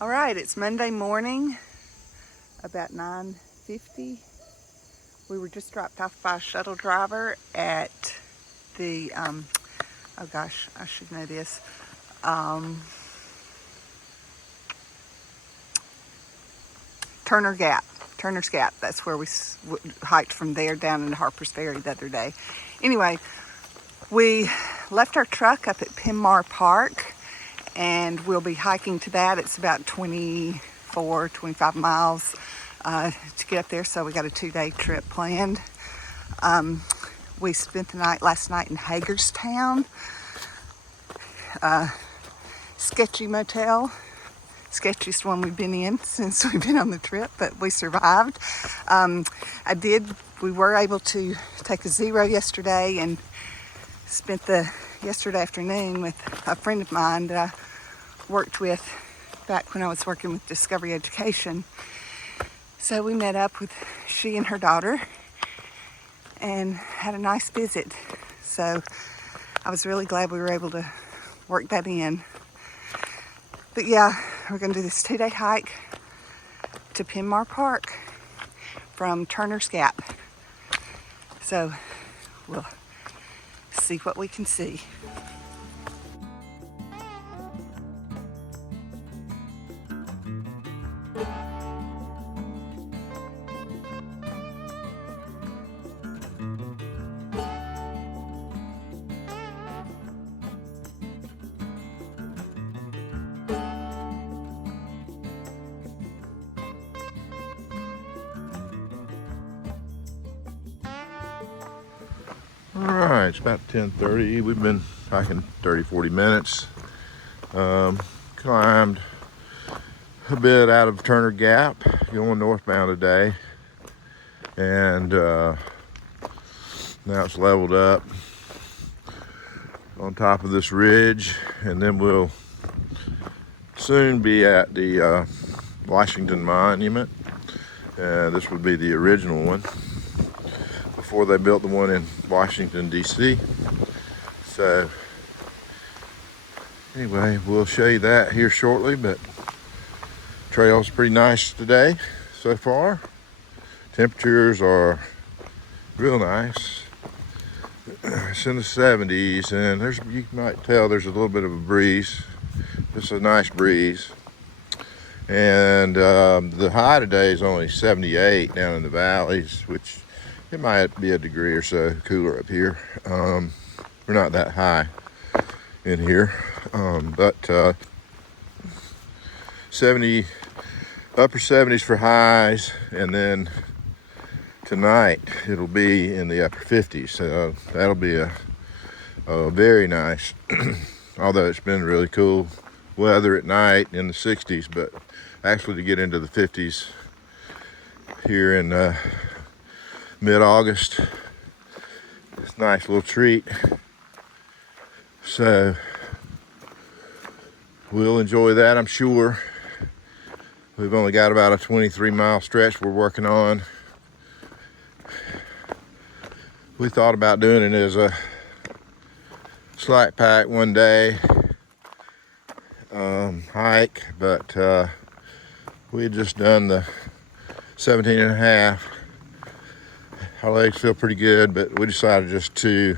All right, it's Monday morning, about 9:50. We were just dropped off by a shuttle driver at the, oh gosh, I should know this, Turner's Gap. That's where we hiked from there down into Harper's Ferry the other day. Anyway, we left our truck up at Penmar Park, and we'll be hiking to that. It's about 25 miles to get up there, so we got a 2-day trip planned. We spent the night last night in Hagerstown, sketchy motel, sketchiest one we've been in since we've been on the trip, but we survived. We were able to take a zero yesterday and spent the yesterday afternoon with a friend of mine that I worked with back when I was working with Discovery Education. So we met up with she and her daughter and had a nice visit. So I was really glad we were able to work that in. But yeah, we're going to do this 2-day hike to Penmar Park from Turner's Gap. So we'll see what we can see. All right, it's about 10:30. We've been hiking 30-40 minutes. Climbed a bit out of Turner Gap, going northbound today, and now it's leveled up on top of this ridge, and then we'll soon be at the Washington Monument. This would be the original one before they built the one in Washington, D.C. So anyway, we'll show you that here shortly, but trail's pretty nice today so far. Temperatures are real nice. It's in the 70s, and you might tell there's a little bit of a breeze. Just a nice breeze. And the high today is only 78 down in the valleys, which it might be a degree or so cooler up here. We're not that high in here, but 70, upper 70s for highs, and then tonight it'll be in the upper 50s. So that'll be a very nice, although it's been really cool weather at night in the 60s, but actually to get into the 50s here in mid-August, it's a nice little treat. So we'll enjoy that, I'm sure. We've only got about a 23-mile stretch we're working on. We thought about doing it as a slack pack one day hike, but we had just done the 17 and a half. Our legs feel pretty good, but we decided just to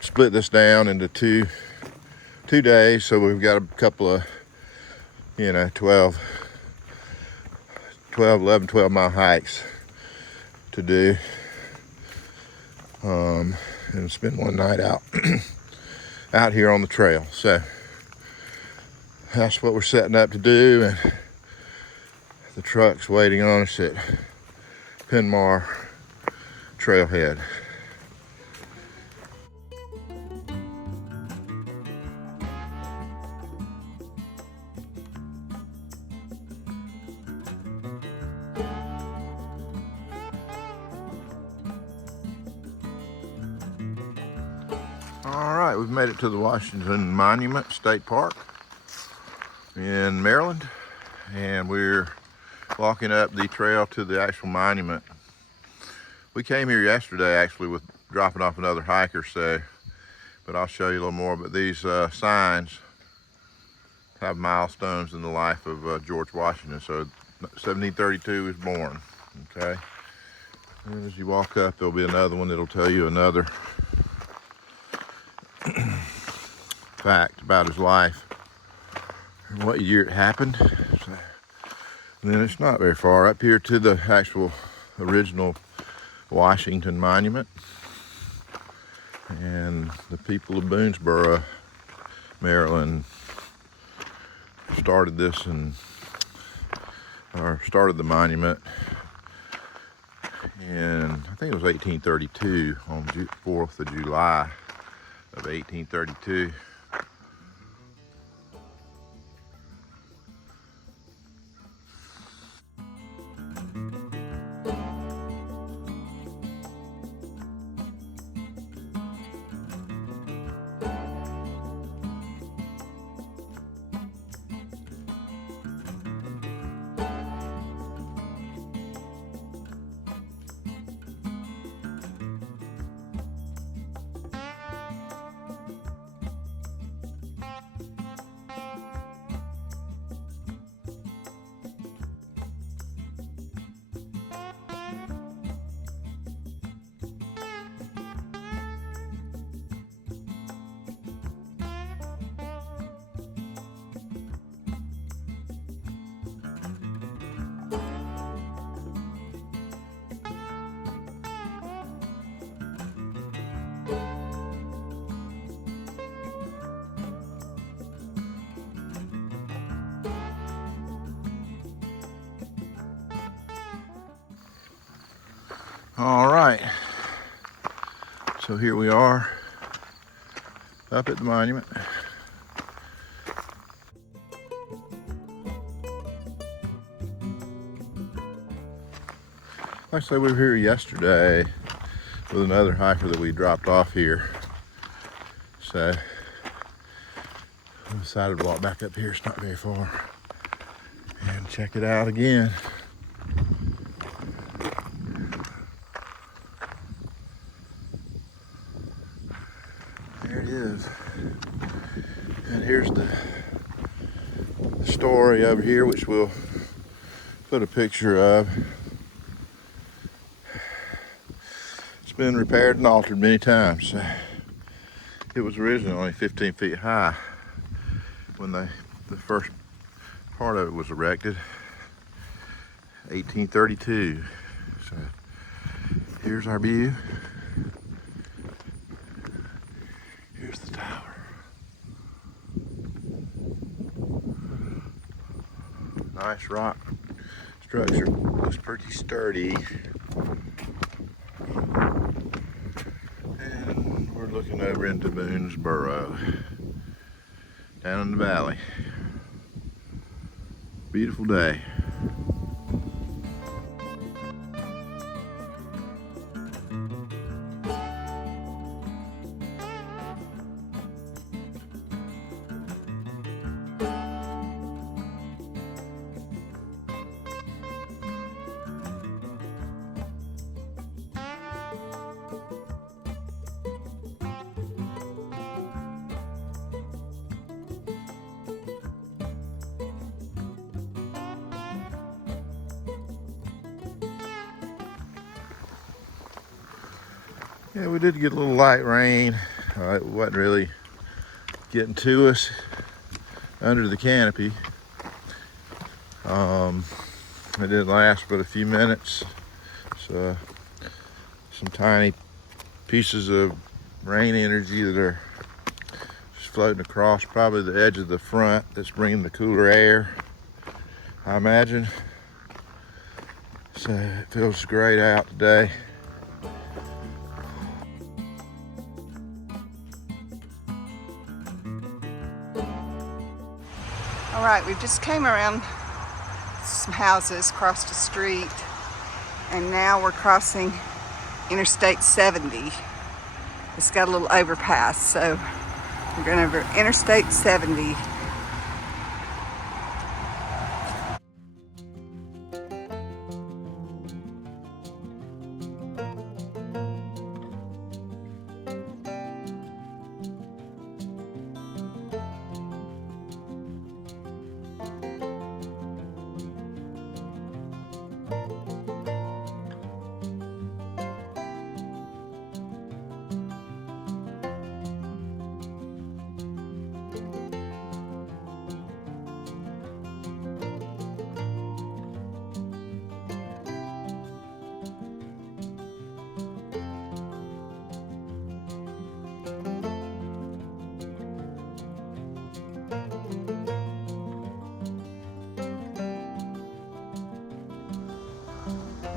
split this down into two days. So we've got a couple of, 12 mile hikes to do, and spend one night out out here on the trail. So that's what we're setting up to do, and the truck's waiting on us at Penmar Trailhead. All right, we've made it to the Washington Monument State Park in Maryland, and we're walking up the trail to the actual monument. We came here yesterday actually with dropping off another hiker, but I'll show you a little more. But these signs have milestones in the life of George Washington. So 1732 was born, okay? And as you walk up, there'll be another one that'll tell you another fact about his life and what year it happened. So, and then it's not very far up here to the actual original Washington Monument. And the people of Boonesboro, Maryland, started this started the monument in, I think it was 1832, on 4th of July of 1832. All right, so here we are up at the monument. Like I said, we were here yesterday with another hiker that we dropped off here. So I decided to walk back up here, it's not very far, and check it out again. There it is. And here's the story over here, which we'll put a picture of. It's been repaired and altered many times. It was originally only 15 feet high when the first part of it was erected, 1832. So here's our view. Here's the tower. Nice rock structure, looks pretty sturdy. And we're looking over into Boonesboro, down in the valley. Beautiful day. Yeah, we did get a little light rain. It wasn't really getting to us under the canopy. It didn't last but a few minutes. So some tiny pieces of rain energy that are just floating across probably the edge of the front that's bringing the cooler air, I imagine. So it feels great out today. All right, we just came around some houses, crossed a street, and now we're crossing Interstate 70. It's got a little overpass, so we're going over Interstate 70.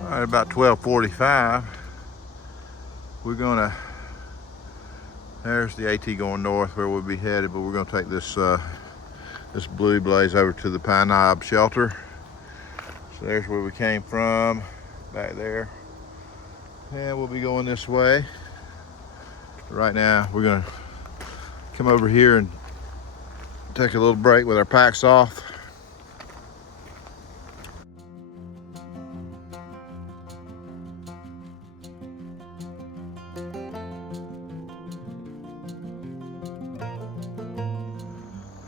All right, about 12:45, we're gonna, there's the AT going north where we'll be headed, but we're gonna take this this blue blaze over to the Pine Knob shelter. So there's where we came from, back there. And we'll be going this way. Right now, we're gonna come over here and take a little break with our packs off.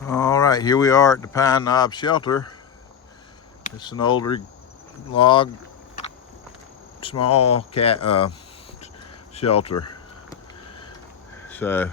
All right, here we are at the Pine Knob shelter. It's an older log, small cat shelter. So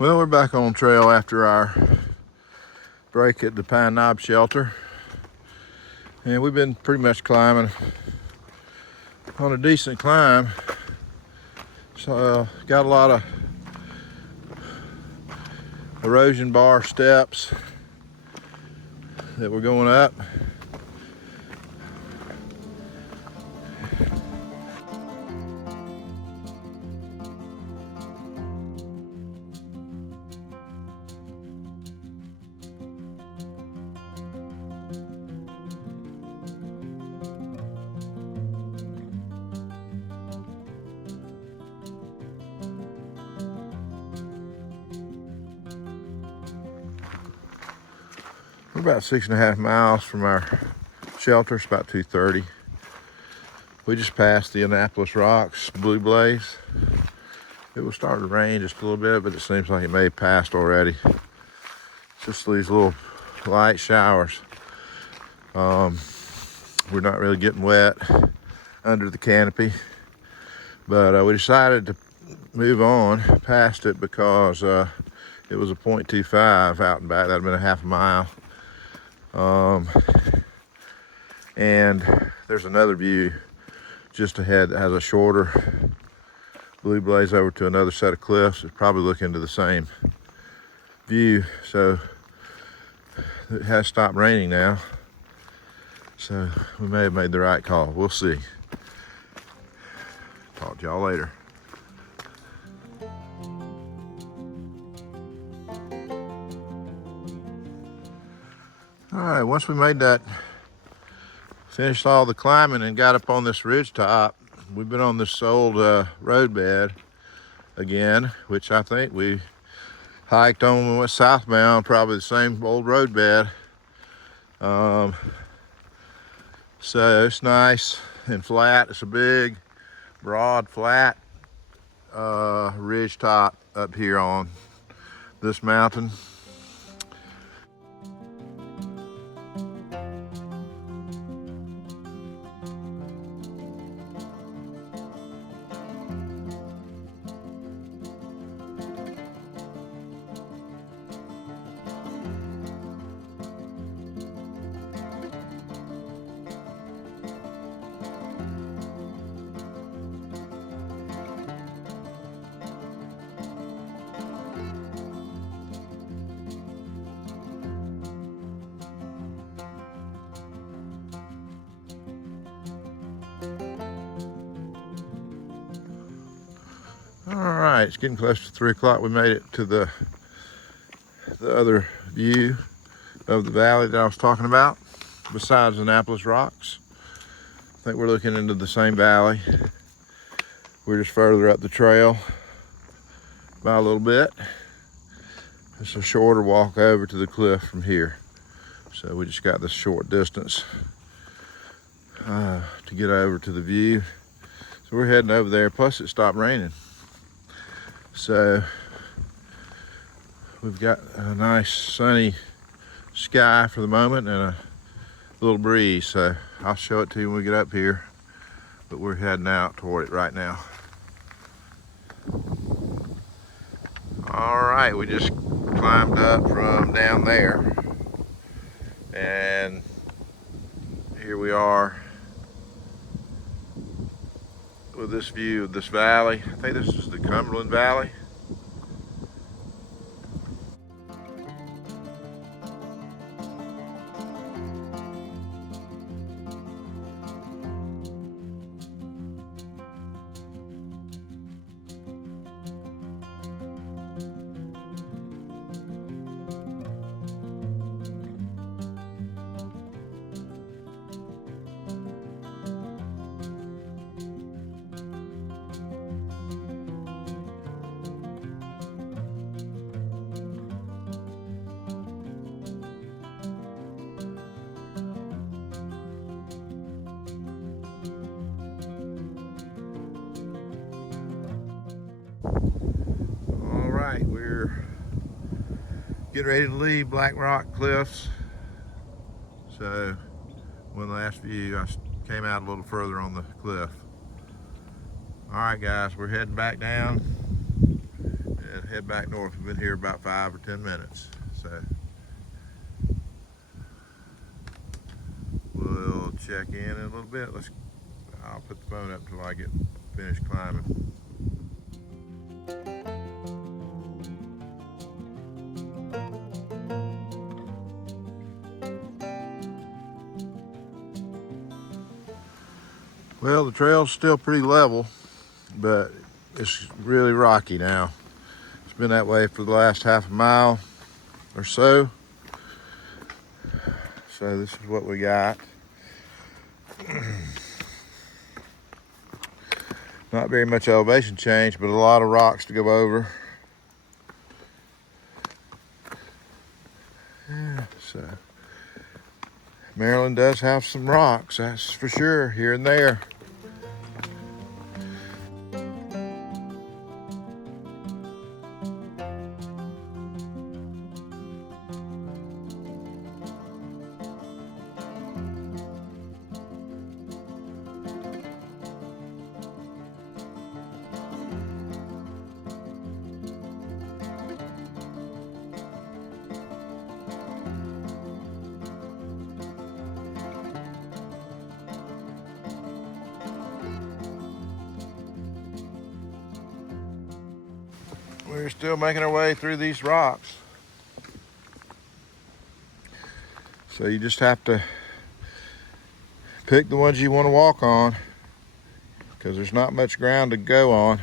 well, we're back on trail after our break at the Pine Knob shelter. And we've been pretty much climbing on a decent climb. So got a lot of erosion bar steps that we're going up. We're about 6.5 miles from our shelter. It's about 2:30. We just passed the Annapolis Rocks Blue Blaze. It was starting to rain just a little bit, but it seems like it may have passed already. Just these little light showers. We're not really getting wet under the canopy, but we decided to move on past it because it was a 0.25 out and back. That'd have been a half a mile. And there's another view just ahead that has a shorter blue blaze over to another set of cliffs. It's probably looking to the same view. So it has stopped raining now. So we may have made the right call. We'll see. Talk to y'all later. All right, once we made that, finished all the climbing and got up on this ridge top, we've been on this old road bed again, which I think we hiked on when we went southbound, probably the same old road bed. So it's nice and flat. It's a big, broad, flat ridge top up here on this mountain. All right, it's getting close to 3 o'clock. We made it to the other view of the valley that I was talking about, besides Annapolis Rocks. I think we're looking into the same valley. We're just further up the trail by a little bit. It's a shorter walk over to the cliff from here. So we just got this short distance to get over to the view. So we're heading over there, plus it stopped raining. So we've got a nice sunny sky for the moment and a little breeze. So I'll show it to you when we get up here, but we're heading out toward it right now. All right, we just climbed up from down there, and here we are with this view of this valley. I think this is the Cumberland Valley. All right, we're getting ready to leave Black Rock Cliffs. So one last view, I came out a little further on the cliff. All right guys, we're heading back down and head back north. We've been here about 5 or 10 minutes. So we'll check in a little bit. I'll put the phone up until I get finished climbing. Well, the trail's still pretty level, but it's really rocky now. It's been that way for the last half a mile or so. So this is what we got. Not very much elevation change, but a lot of rocks to go over. Yeah, so Maryland does have some rocks, that's for sure, here and there. We're still making our way through these rocks. So you just have to pick the ones you want to walk on, because there's not much ground to go on.